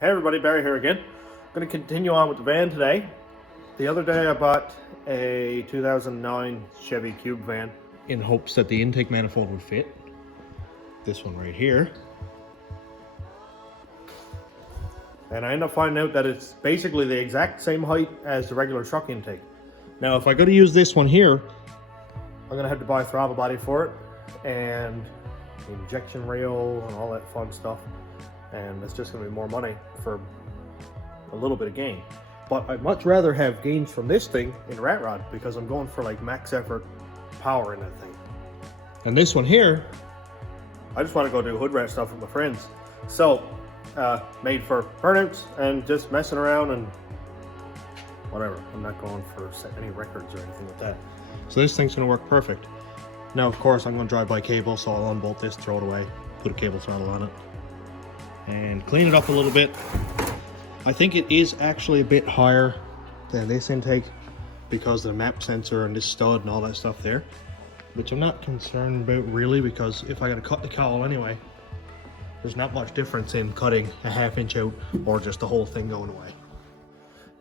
Hey everybody, Barry here again. I'm going to continue on with the van today. The other day I bought a 2009 Chevy Cube van in hopes that the intake manifold would fit. This one right here. And I ended up finding out that it's basically the exact same height as the regular truck intake. Now if I go to use this one here, I'm going to have to buy a throttle body for it and the injection rail and all that fun stuff. And it's just going to be more money for a little bit of gain. But I'd much rather have gains from this thing in rat rod because I'm going for like max effort power in that thing. And this one here, I just want to go do hood rat stuff with my friends. So, made for burnouts and just messing around and whatever. I'm not going for any records or anything like that. So this thing's going to work perfect. Now, of course, I'm going to drive by cable, so I'll unbolt this, throw it away, put a cable throttle on it, and clean it up a little bit. I think it is actually a bit higher than this intake because of the map sensor and this stud and all that stuff there, which I'm not concerned about really, because if I gotta cut the cowl anyway, there's not much difference in cutting a ½ inch out or just the whole thing going away.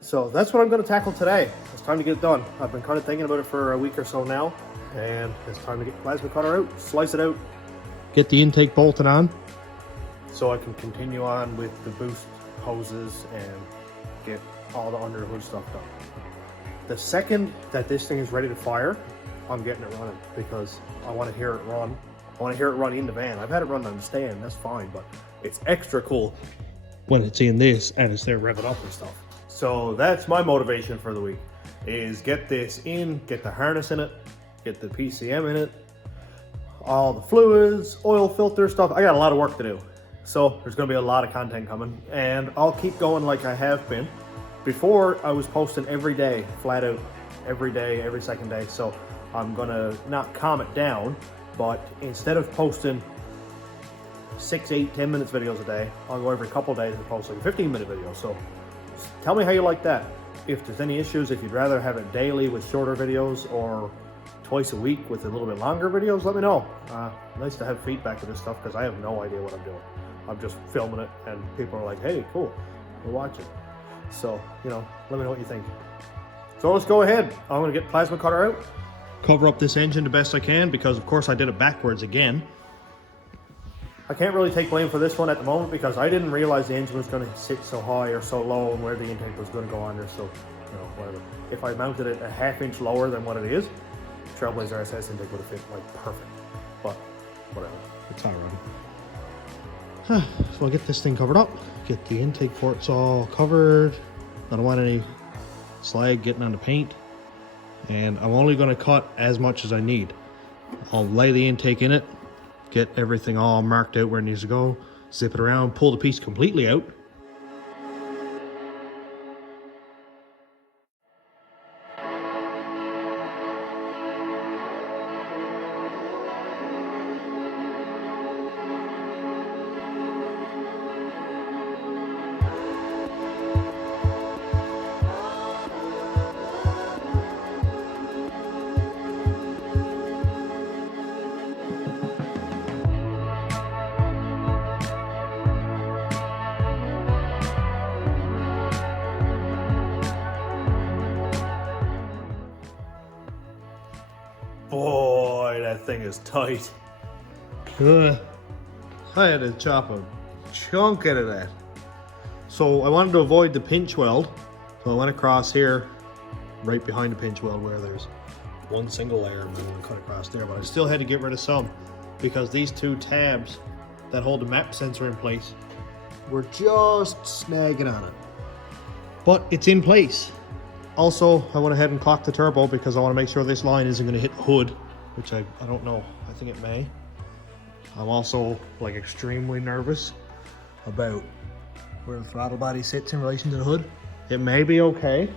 So that's what I'm going to tackle today. It's time to get it done. I've been kind of thinking about it for a week or so now, and it's time to get the plasma cutter out, slice it out, get the intake bolted on, so I can continue on with the boost hoses and get all the under the hood stuff done. The second that this thing is ready to fire, I'm getting it running because I want to hear it run. I want to hear it run in the van. I've had it run on the stand, that's fine, but it's extra cool when it's in this and it's there revving up and stuff. So that's my motivation for the week, is get this in, get the harness in it, get the PCM in it, all the fluids, oil filter stuff. I got a lot of work to do. So there's going to be a lot of content coming, and I'll keep going like I have been. Before, I was posting every day, flat out, every day, every second day. So I'm going to not calm it down, but instead of posting 6, 8, 10 minutes videos a day, I'll go every couple of days and post like a 15-minute video. So tell me how you like that. If there's any issues, if you'd rather have it daily with shorter videos or twice a week with a little bit longer videos, let me know. Nice to have feedback with this stuff because I have no idea what I'm doing. I'm just filming it and people are like, hey, cool, we're watching. So, you know, let me know what you think. So let's go ahead. I'm gonna get the plasma cutter out, cover up this engine the best I can because of course I did it backwards again. I can't really take blame for this one at the moment because I didn't realize the engine was gonna sit so high or so low and where the intake was gonna go on there, so, you know, whatever. If I mounted it a ½ inch lower than what it is, Trailblazer SS intake would have fit like perfect, but whatever, it's all right. So I'll get this thing covered up, get the intake ports all covered. I don't want any slag getting on the paint, and I'm only going to cut as much as I need. I'll lay the intake in it, get everything all marked out where it needs to go, zip it around, pull the piece completely out. Boy, that thing is tight. I had to chop a chunk out of that. So I wanted to avoid the pinch weld, so I went across here, right behind the pinch weld where there's one single layer, and I'm going to cut across there, but I still had to get rid of some because these two tabs that hold the map sensor in place were just snagging on it. But it's in place. Also, I went ahead and clocked the turbo because I want to make sure this line isn't going to hit the hood, which I don't know. I think it may. I'm also like extremely nervous about where the throttle body sits in relation to the hood. It may be okay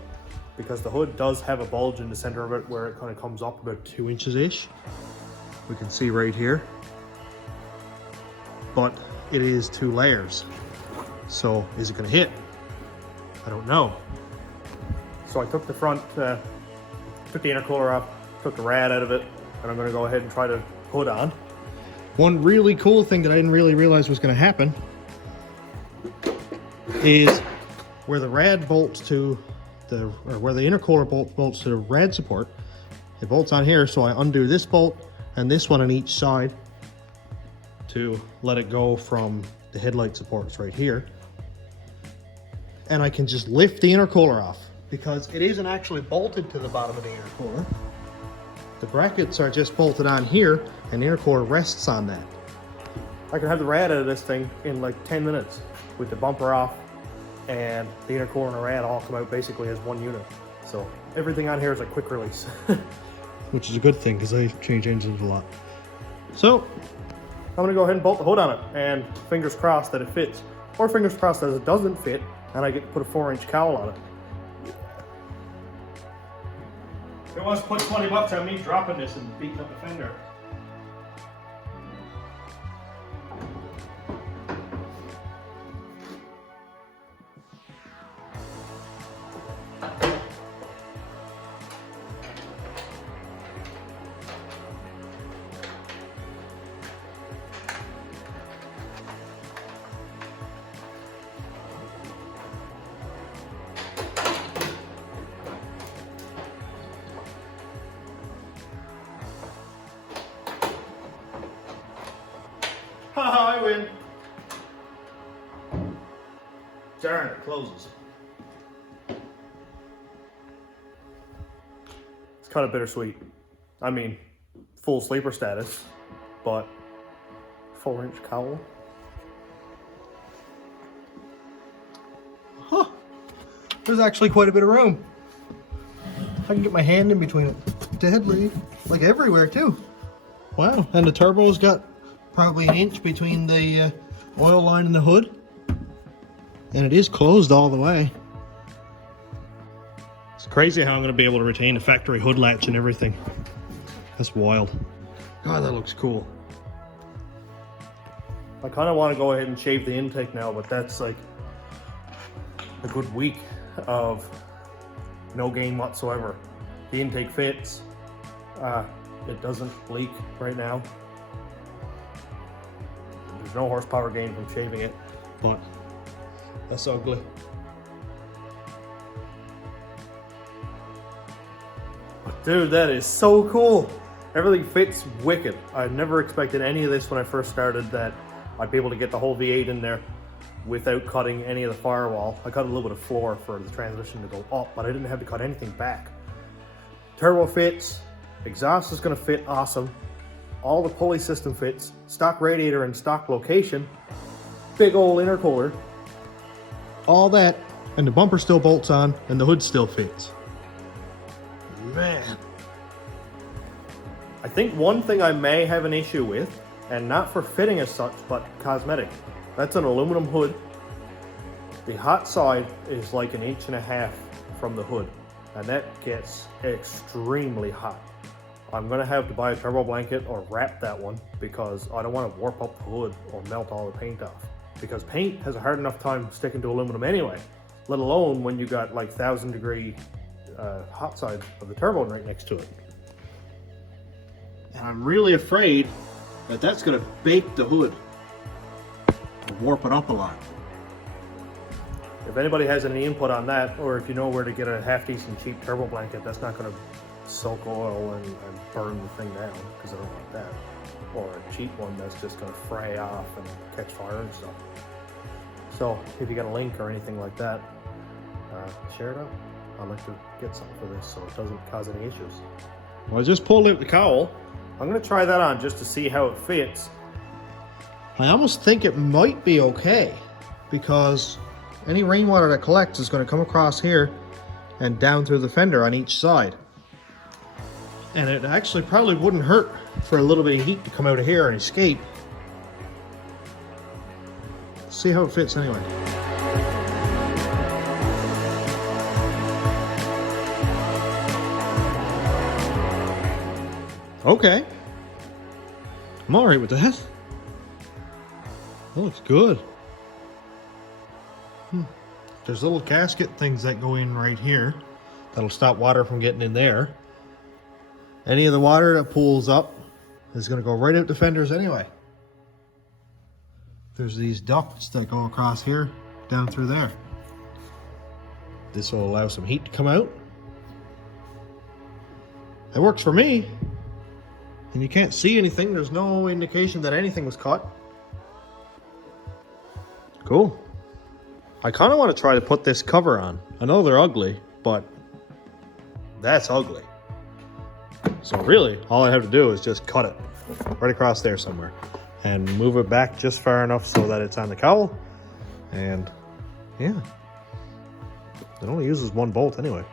because the hood does have a bulge in the center of it where it kind of comes up about 2 inches-ish. We can see right here. But it is 2 layers. So is it going to hit? I don't know. So I took the front, took the intercooler off, took the rad out of it, and I'm going to go ahead and try to hood on. One really cool thing that I didn't really realize was going to happen is where the rad bolts to where the intercooler bolts to the rad support. It bolts on here, so I undo this bolt and this one on each side to let it go from the headlight supports right here. And I can just lift the intercooler off because it isn't actually bolted to the bottom of the intercooler. The brackets are just bolted on here and the intercooler rests on that. I can have the rad out of this thing in like 10 minutes with the bumper off and the intercooler and the rad all come out basically as one unit. So everything on here is a quick release. Which is a good thing because I change engines a lot. So I'm gonna go ahead and bolt the hood on it and fingers crossed that it fits. Or fingers crossed that it doesn't fit and I get to put a 4-inch cowl on it. It was put 20 bucks on me dropping this and beating up the fender. Haha, I win. Darn, it closes. It's kind of bittersweet. I mean, full sleeper status, but 4-inch cowl. Huh. There's actually quite a bit of room. I can get my hand in between it. Deadly. Like everywhere too. Wow, and the turbo's got probably an inch between the oil line and the hood. And it is closed all the way. It's crazy how I'm going to be able to retain the factory hood latch and everything. That's wild. God, that looks cool. I kind of want to go ahead and shave the intake now, but that's like a good week of no gain whatsoever. The intake fits. It doesn't leak right now. There's no horsepower gain from shaving it, but that's ugly. But dude, that is so cool. Everything fits wicked. I never expected any of this when I first started, that I'd be able to get the whole V8 in there without cutting any of the firewall. I cut a little bit of floor for the transmission to go up, but I didn't have to cut anything back. Turbo fits, exhaust is gonna fit awesome. All the pulley system fits, stock radiator and stock location, big old intercooler, all that, and the bumper still bolts on and the hood still fits. Man. I think one thing I may have an issue with, and not for fitting as such, but cosmetic. That's an aluminum hood. The hot side is like 1.5 inches from the hood, and that gets extremely hot. I'm gonna have to buy a turbo blanket or wrap that one because I don't want to warp up the hood or melt all the paint off. Because paint has a hard enough time sticking to aluminum anyway, let alone when you got like 1,000-degree hot side of the turbo right next to it. And I'm really afraid that that's gonna bake the hood or warp it up a lot. If anybody has any input on that, or if you know where to get a half-decent cheap turbo blanket that's not gonna soak oil and burn the thing down, because I don't want that. Or a cheap one that's just going to fray off and catch fire and stuff. So if you got a link or anything like that, share it out. I'd like to get something for this so it doesn't cause any issues. Well, I just pulled out the cowl. I'm going to try that on just to see how it fits. I almost think it might be okay, because any rainwater that collects is going to come across here and down through the fender on each side. And it actually probably wouldn't hurt for a little bit of heat to come out of here and escape. See how it fits anyway. Okay. I'm all right with that. That looks good. There's little gasket things that go in right here that'll stop water from getting in there. Any of the water that pools up is going to go right out the fenders anyway. There's these ducts that go across here down through there. This will allow some heat to come out. It works for me. And you can't see anything. There's no indication that anything was cut. Cool. I kind of want to try to put this cover on. I know they're ugly, but that's ugly. So really, all I have to do is just cut it right across there somewhere and move it back just far enough so that it's on the cowl. And yeah, it only uses one bolt anyway.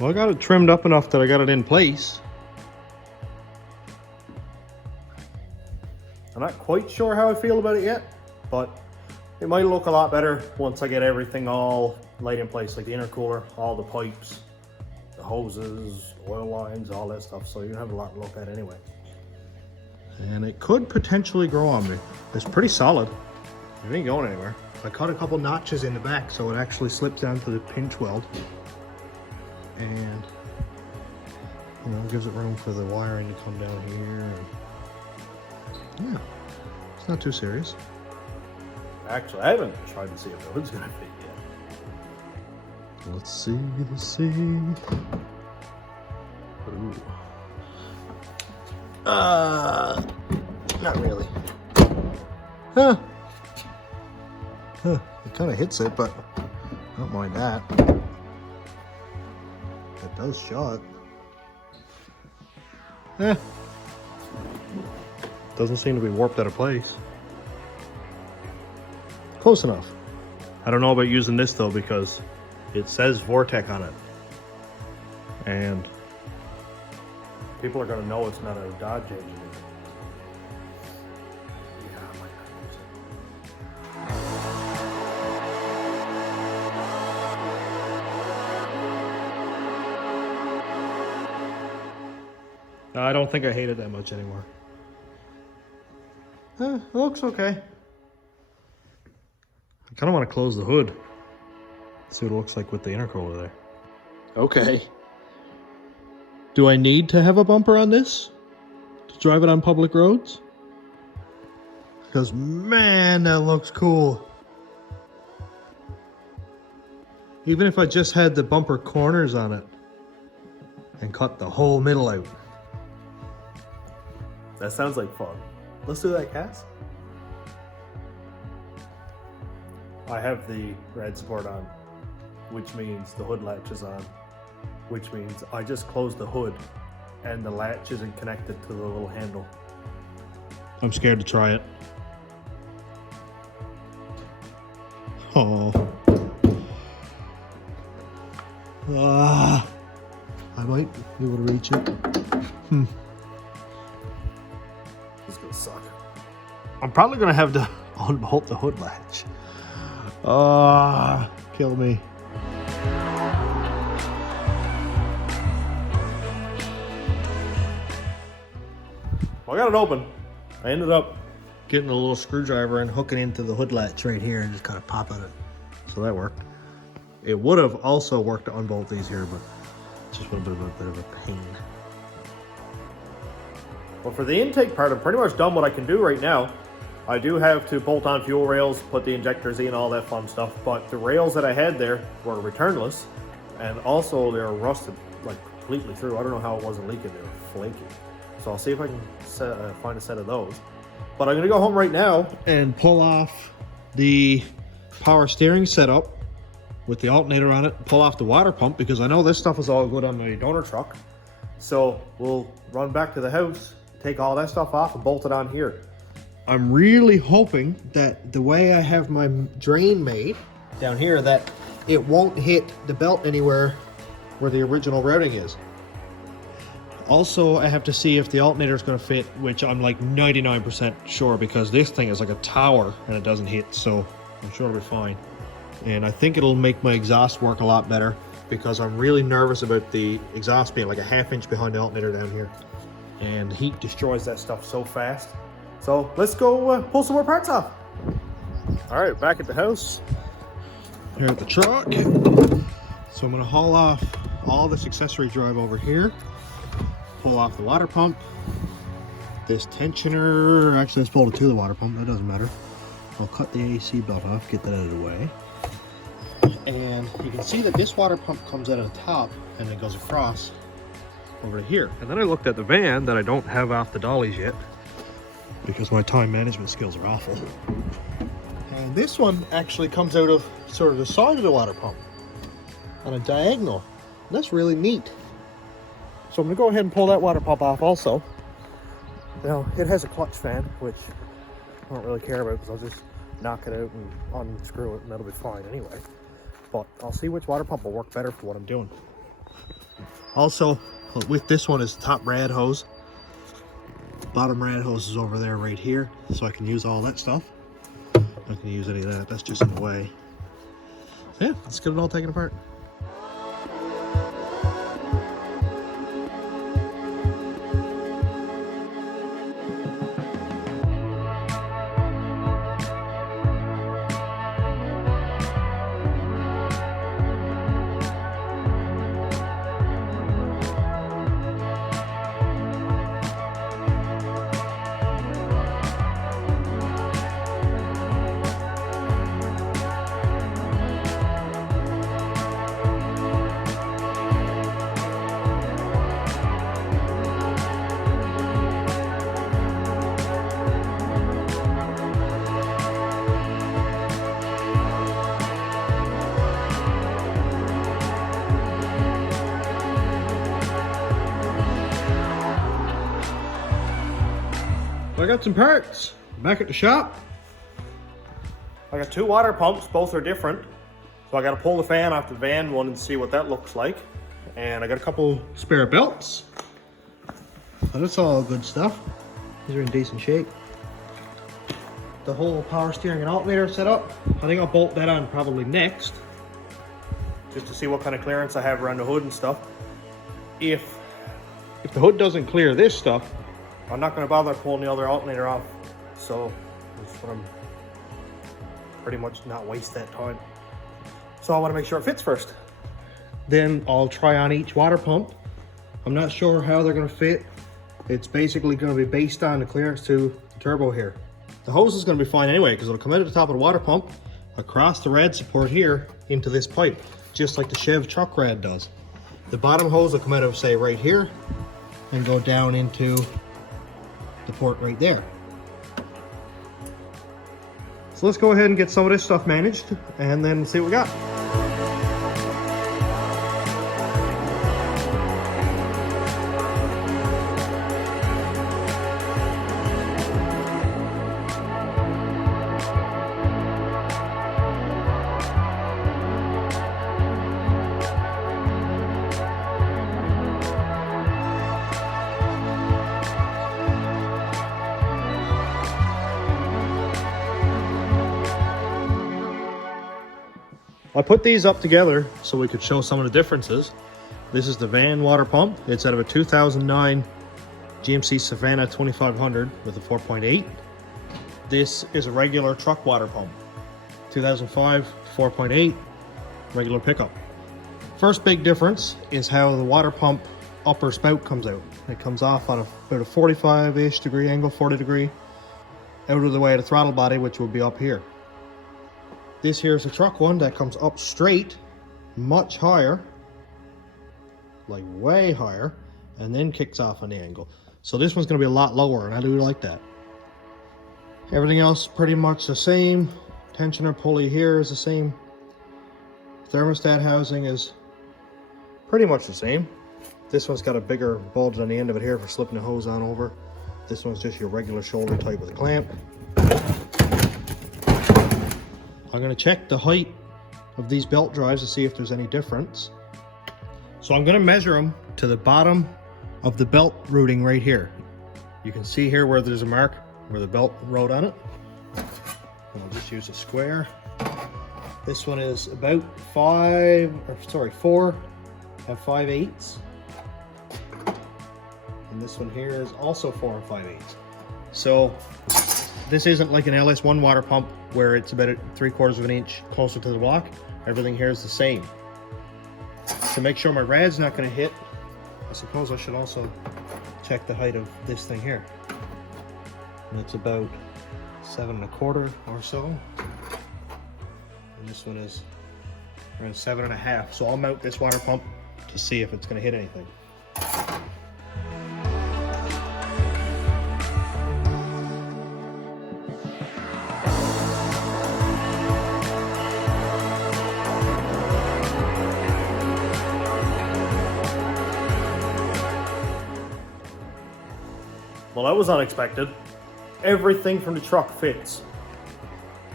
Well, I got it trimmed up enough that I got it in place. I'm not quite sure how I feel about it yet, but it might look a lot better once I get everything all laid in place, like the intercooler, all the pipes, the hoses, oil lines, all that stuff. So you have a lot to look at anyway. And it could potentially grow on me. It's pretty solid. It ain't going anywhere. I cut a couple notches in the back so it actually slips down to the pinch weld. And you know, gives it room for the wiring to come down here. And yeah, it's not too serious. Actually, I haven't tried to see if the hood's gonna fit yet. Let's see. Ooh. Not really. Huh. It kind of hits it, but I don't mind that. It does shut. Doesn't seem to be warped out of place. Close enough. I don't know about using this though because it says Vortec on it. And people are gonna know it's not a Dodge engine. Yeah, I might not use it. I don't think I hate it that much anymore. It looks okay. I kind of want to close the hood. See what it looks like with the intercooler there. Okay. Do I need to have a bumper on this to drive it on public roads? Because man, that looks cool. Even if I just had the bumper corners on it and cut the whole middle out. That sounds like fun. Let's do that, Cass. I have the red support on, which means the hood latch is on, which means I just closed the hood and the latch isn't connected to the little handle. I'm scared to try it. Oh. I might be able to reach it. This is gonna suck. I'm probably gonna have to unbolt the hood latch. Kill me. Well, I got it open. I ended up getting a little screwdriver and hooking into the hood latch right here and just kind of popping it. So that worked. It would have also worked to unbolt these here, but it's just a bit of a pain. Well, for the intake part, I've pretty much done what I can do right now. I do have to bolt on fuel rails, put the injectors in, all that fun stuff, but the rails that I had there were returnless, and also they were rusted like completely through. I don't know how it wasn't leaking, they were flaky. So I'll see if I can find a set of those. But I'm gonna go home right now and pull off the power steering setup with the alternator on it, pull off the water pump, because I know this stuff is all good on my donor truck. So we'll run back to the house, take all that stuff off and bolt it on here. I'm really hoping that the way I have my drain made down here, that it won't hit the belt anywhere where the original routing is. Also, I have to see if the alternator is going to fit, which I'm like 99% sure, because this thing is like a tower and it doesn't hit, so I'm sure it'll be fine. And I think it'll make my exhaust work a lot better, because I'm really nervous about the exhaust being like a ½ inch behind the alternator down here. And heat destroys that stuff so fast. So let's go pull some more parts off. All right, back at the house, here at the truck. So I'm gonna haul off all this accessory drive over here, pull off the water pump, this tensioner, actually let's pull it to the water pump, that doesn't matter. I'll cut the AC belt off, get that out of the way. And you can see that this water pump comes out of the top and it goes across over to here. And then I looked at the van that I don't have off the dollies yet, because my time management skills are awful. And this one actually comes out of sort of the side of the water pump on a diagonal. And that's really neat. So I'm gonna go ahead and pull that water pump off also. Now, it has a clutch fan, which I don't really care about, because I'll just knock it out and unscrew it and that'll be fine anyway. But I'll see which water pump will work better for what I'm doing. Also, with this one is the top rad hose. Bottom rad hose is over there right here, so I can use all that stuff. Not gonna use any of that, that's just in the way. So yeah, let's get it all taken apart. I got some parts back at the shop. I got two water pumps, both are different. So I got to pull the fan off the van one and see what that looks like. And I got a couple spare belts. So that's all good stuff. These are in decent shape. The whole power steering and alternator set up. I think I'll bolt that on probably next, just to see what kind of clearance I have around the hood and stuff. If the hood doesn't clear this stuff, I'm not going to bother pulling the other alternator off. So that's what I'm pretty much not waste that time. So I want to make sure it fits first. Then I'll try on each water pump. I'm not sure how they're going to fit. It's basically going to be based on the clearance to the turbo here. The hose is going to be fine anyway, because it'll come out of the top of the water pump, across the rad support here into this pipe, just like the Chevy truck rad does. The bottom hose will come out of, say, right here and go down into the port right there. So let's go ahead and get some of this stuff managed and then see what we got. I put these up together so we could show some of the differences. This is the van water pump. It's out of a 2009 GMC Savannah 2500 with a 4.8. This is a regular truck water pump. 2005 4.8 regular pickup. First big difference is how the water pump upper spout comes out. It comes off on about a 45-ish degree angle, 40 degree, out of the way of the throttle body, which will be up here. This here is a truck one that comes up straight, much higher, like way higher, and then kicks off on the angle. So this one's going to be a lot lower, and I do like that. Everything else pretty much the same. Tensioner pulley here is the same. Thermostat housing is pretty much the same. This one's got a bigger bulge on the end of it here for slipping the hose on over. This one's just your regular shoulder type with a clamp. I'm going to check the height of these belt drives to see if there's any difference. So I'm going to measure them to the bottom of the belt routing right here. You can see here where there's a mark where the belt wrote on it. I'll just use a square. This one is about 4 and 5/8. And this one here is also 4 and 5/8. So this isn't like an LS1 water pump where it's about 3/4 of an inch closer to the block. Everything here is the same. To make sure my rad's not going to hit, I suppose I should also check the height of this thing here. And it's about 7 1/4 or so. And this one is around 7 1/2. So I'll mount this water pump to see if it's going to hit anything. Well, that was unexpected. Everything from the truck fits.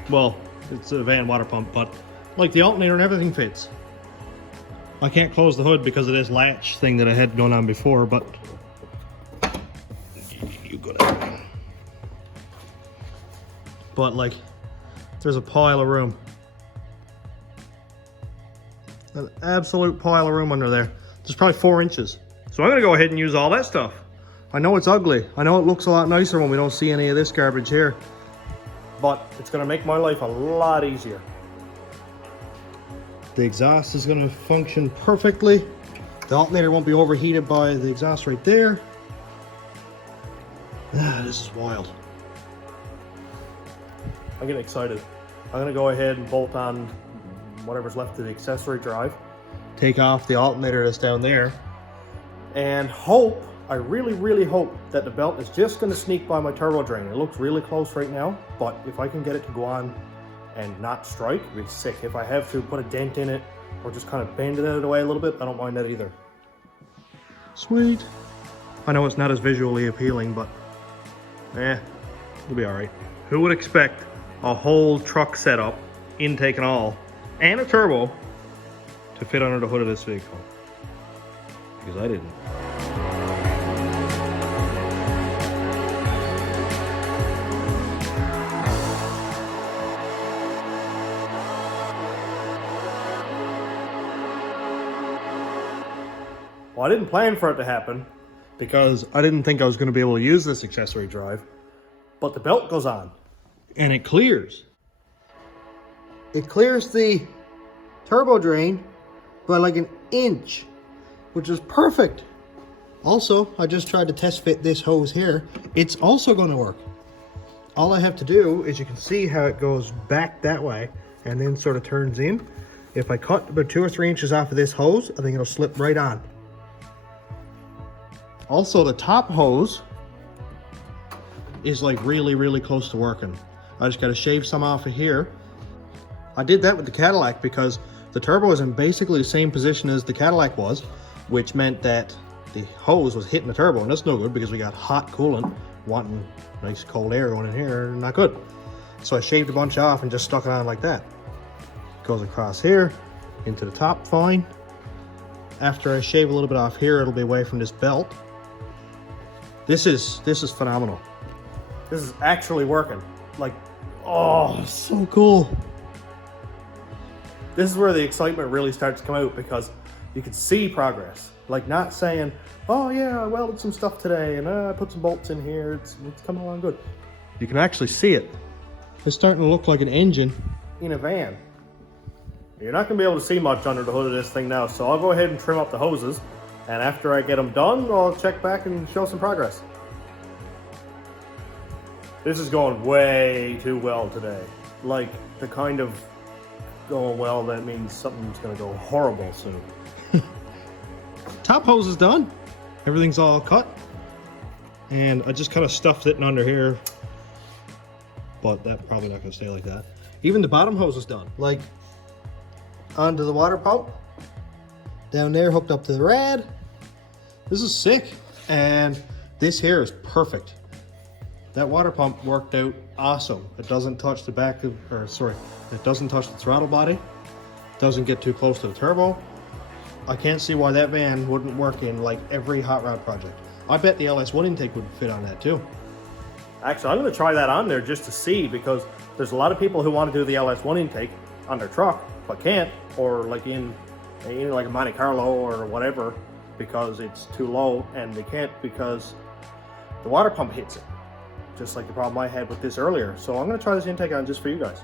Well, it's a van water pump, but like the alternator and everything fits. I can't close the hood because of this latch thing that I had going on before, but you go down. But like, there's a pile of room. An absolute pile of room under there. There's probably 4 inches. So I'm gonna go ahead and use all that stuff. I know it's ugly. I know it looks a lot nicer when we don't see any of this garbage here, but it's going to make my life a lot easier. The exhaust is going to function perfectly. The alternator won't be overheated by the exhaust right there. This is wild. I'm getting excited. I'm going to go ahead and bolt on whatever's left of the accessory drive. Take off the alternator that's down there. And I really hope that the belt is just going to sneak by my turbo drain. It looks really close right now, but if I can get it to go on and not strike, it'd be sick. If I have to put a dent in it or just kind of bend it out of the way a little bit, I don't mind that either. Sweet. I know it's not as visually appealing, but it'll be all right. Who would expect a whole truck setup, intake and all, and a turbo to fit under the hood of this vehicle? Because I didn't. Well, I didn't plan for it to happen because I didn't think I was going to be able to use this accessory drive, but the belt goes on and it clears. It clears the turbo drain by like an inch, which is perfect. Also, I just tried to test fit this hose here. It's also going to work. All I have to do is, you can see how it goes back that way and then sort of turns in. If I cut about 2 or 3 inches off of this hose, I think it'll slip right on. Also, the top hose is like really close to working. I just got to shave some off of here. I did that with the Cadillac because the turbo is in basically the same position as the Cadillac was, which meant that the hose was hitting the turbo, and that's no good because we got hot coolant wanting nice cold air going in here, not good. So I shaved a bunch off and just stuck it on like that. Goes across here into the top fine. After I shave a little bit off here, it'll be away from this belt. This is phenomenal. This is actually working. Like, oh, so cool. This is where the excitement really starts to come out, because you can see progress. Like, not saying, oh yeah, I welded some stuff today and I put some bolts in here. It's coming along good. You can actually see it. It's starting to look like an engine in a van. You're not going to be able to see much under the hood of this thing now, so I'll go ahead and trim up the hoses, and after I get them done, I'll check back and show some progress. This is going way too well today. Like, the kind of going well that means something's going to go horrible soon. Top hose is done. Everything's all cut. And I just kind of stuffed it in under here. but that's probably not gonna stay like that. Even the bottom hose is done. Like, onto the water pump, down there hooked up to the rad. This is sick. And this here is perfect. That water pump worked out awesome. It doesn't touch the back of, it doesn't touch the throttle body. Doesn't get too close to the turbo. I can't see why that van wouldn't work in like every hot rod project. I bet the LS1 intake would fit on that too. Actually, I'm gonna try that on there just to see, because there's a lot of people who want to do the LS1 intake on their truck, but can't, or like in like a Monte Carlo or whatever, because it's too low, and they can't because the water pump hits it. Just like the problem I had with this earlier. So I'm gonna try this intake on just for you guys.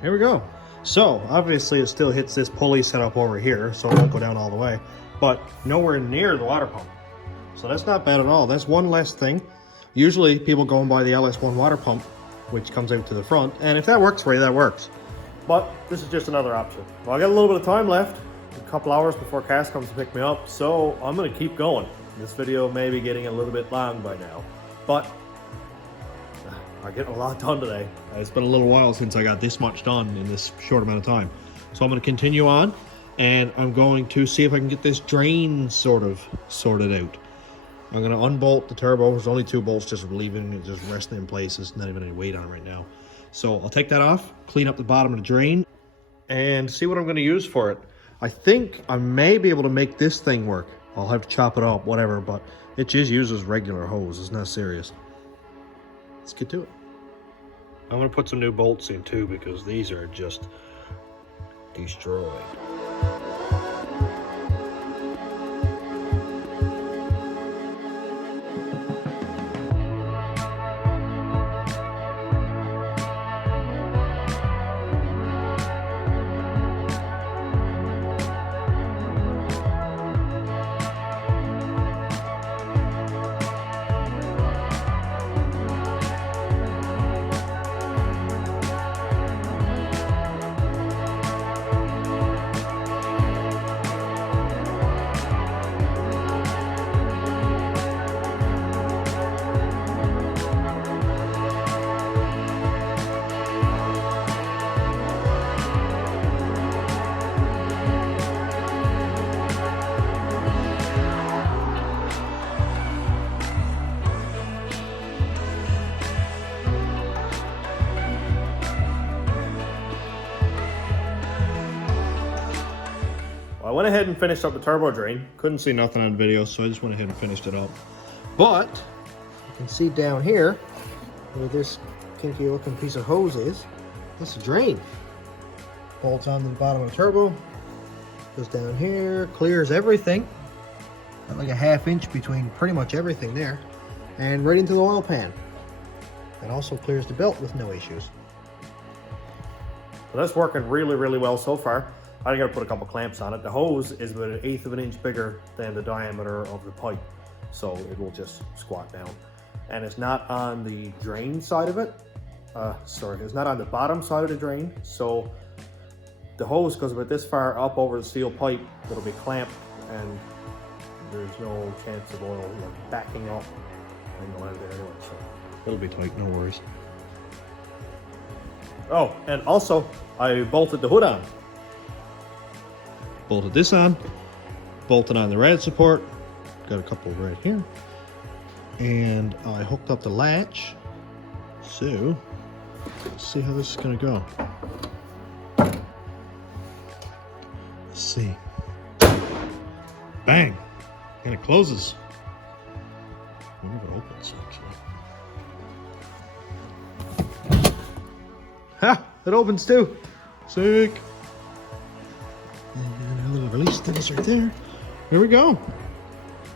Here we go. So obviously it still hits this pulley setup over here, so it won't go down all the way, but nowhere near the water pump. So that's not bad at all. That's one less thing. Usually people go and buy the LS1 water pump, which comes out to the front, and if that works for you, that works. But this is just another option. Well, I got a little bit of time left, a couple hours before Cass comes to pick me up, so I'm gonna keep going. This video may be getting a little bit long by now, but I'm getting a lot done today. It's been a little while since I got this much done in this short amount of time. So I'm gonna continue on, and I'm going to see if I can get this drain sort of sorted out. I'm gonna unbolt the turbo. There's only 2 bolts just leaving it, just resting in place. There's not even any weight on it right now. So I'll take that off, clean up the bottom of the drain, and see what I'm gonna use for it. I think I may be able to make this thing work. I'll have to chop it up, whatever, but it just uses regular hose. It's not serious. Let's get to it. I'm gonna put some new bolts in too, because these are just destroyed. I went ahead and finished up the turbo drain. Couldn't see nothing on video, so I just went ahead and finished it up. But you can see down here where this kinky looking piece of hose is. That's the drain. Bolts onto the bottom of the turbo. Goes down here, clears everything. Got like a 1/2 inch between pretty much everything there. And right into the oil pan. It also clears the belt with no issues. Well, that's working really, really well so far. I gotta put a couple clamps on it. The hose is about 1/8 of an inch bigger than the diameter of the pipe, so it will just squat down. And it's not on the drain side of it. It's not on the bottom side of the drain, so the hose goes about this far up over the steel pipe that'll be clamped, and there's no chance of oil backing up and going out of there anyway, so it'll be tight, no worries. Oh, and also I bolted the hood on. Bolted this on, bolted on the rad support, got a couple right here, and I hooked up the latch. So let's see how this is gonna go. Let's see. Bang, and it closes. I wonder if it opens actually. Ha! It opens too. Sick. And a little release things right there. Here we go.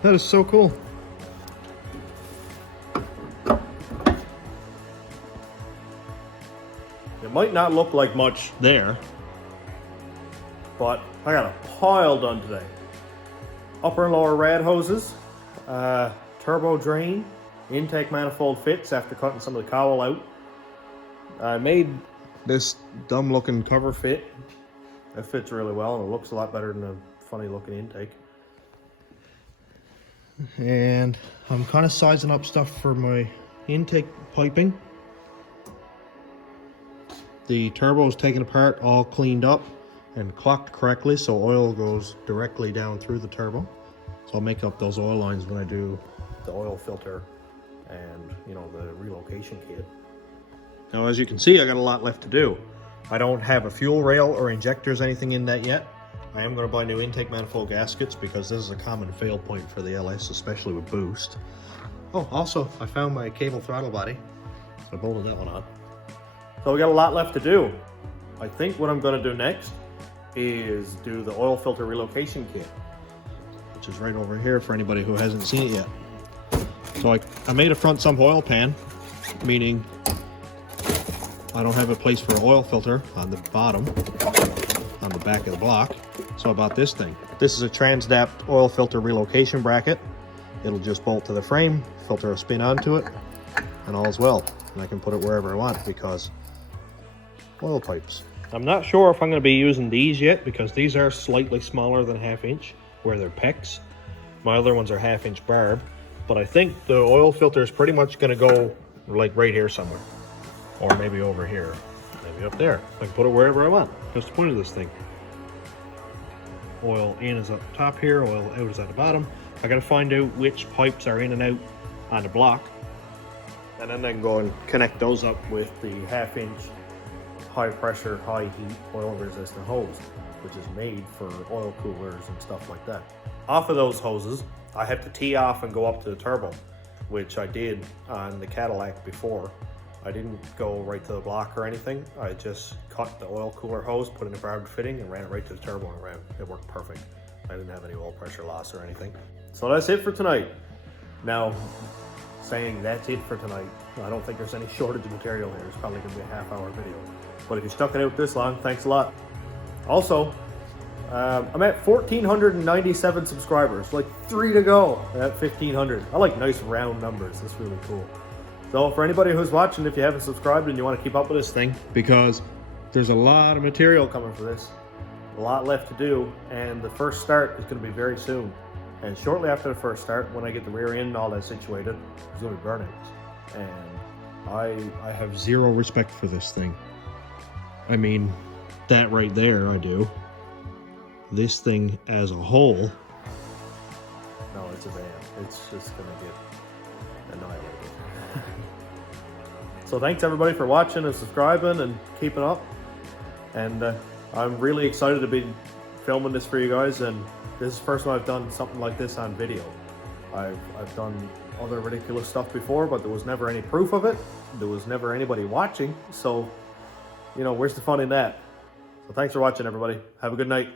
That is so cool. It might not look like much there, but I got a pile done today. Upper and lower rad hoses, turbo drain, intake manifold fits after cutting some of the cowl out. I made this dumb looking cover fit. It fits really well, and it looks a lot better than a funny looking intake. And I'm kind of sizing up stuff for my intake piping. The turbo is taken apart, all cleaned up and clocked correctly, so oil goes directly down through the turbo. So I'll make up those oil lines when I do the oil filter and, you know, the relocation kit. Now, as you can see, I got a lot left to do. I don't have a fuel rail or injectors, anything in that yet. I am going to buy new intake manifold gaskets because this is a common fail point for the LS, especially with boost. Oh, also, I found my cable throttle body, so I bolted that one on. So we got a lot left to do. I think what I'm going to do next is do the oil filter relocation kit, which is right over here for anybody who hasn't seen it yet. So I made a front sump oil pan, meaning I don't have a place for an oil filter on the bottom, on the back of the block. So I bought this thing. This is a Transdapt oil filter relocation bracket. It'll just bolt to the frame, filter a spin onto it, and all's well. And I can put it wherever I want because oil pipes. I'm not sure if I'm going to be using these yet because these are slightly smaller than 1/2 inch where they're PEX. My other ones are 1/2 inch barb, but I think the oil filter is pretty much going to go like right here somewhere, or maybe over here, maybe up there. I can put it wherever I want. That's the point of this thing. Oil in is up top here, oil out is at the bottom. I got to find out which pipes are in and out on the block, and then I can go and connect those up with the 1/2 inch high pressure, high heat, oil resistant hose, which is made for oil coolers and stuff like that. Off of those hoses, I have to tee off and go up to the turbo, which I did on the Cadillac before. I didn't go right to the block or anything. I just cut the oil cooler hose, put in a barbed fitting, and ran it right to the turbo and ran. It worked perfect. I didn't have any oil pressure loss or anything. So that's it for tonight. Now, saying that's it for tonight, I don't think there's any shortage of material here. It's probably gonna be a 1/2 hour video. But if you stuck it out this long, thanks a lot. Also, I'm at 1,497 subscribers, like 3 to go at 1,500. I like nice round numbers. That's really cool. So for anybody who's watching, if you haven't subscribed and you want to keep up with this thing, because there's a lot of material coming for this, a lot left to do, and the first start is going to be very soon. And shortly after the first start, when I get the rear end and all that situated, there's going to be burnouts. And I have zero respect for this thing. I mean, that right there, I do. This thing as a whole, no, it's a van. It's just going to get annihilated. So thanks everybody for watching and subscribing and keeping up. And I'm really excited to be filming this for you guys. And this is the first time I've done something like this on video. I've done other ridiculous stuff before, but there was never any proof of it. There was never anybody watching. So, you know, where's the fun in that? So thanks for watching, everybody. Have a good night.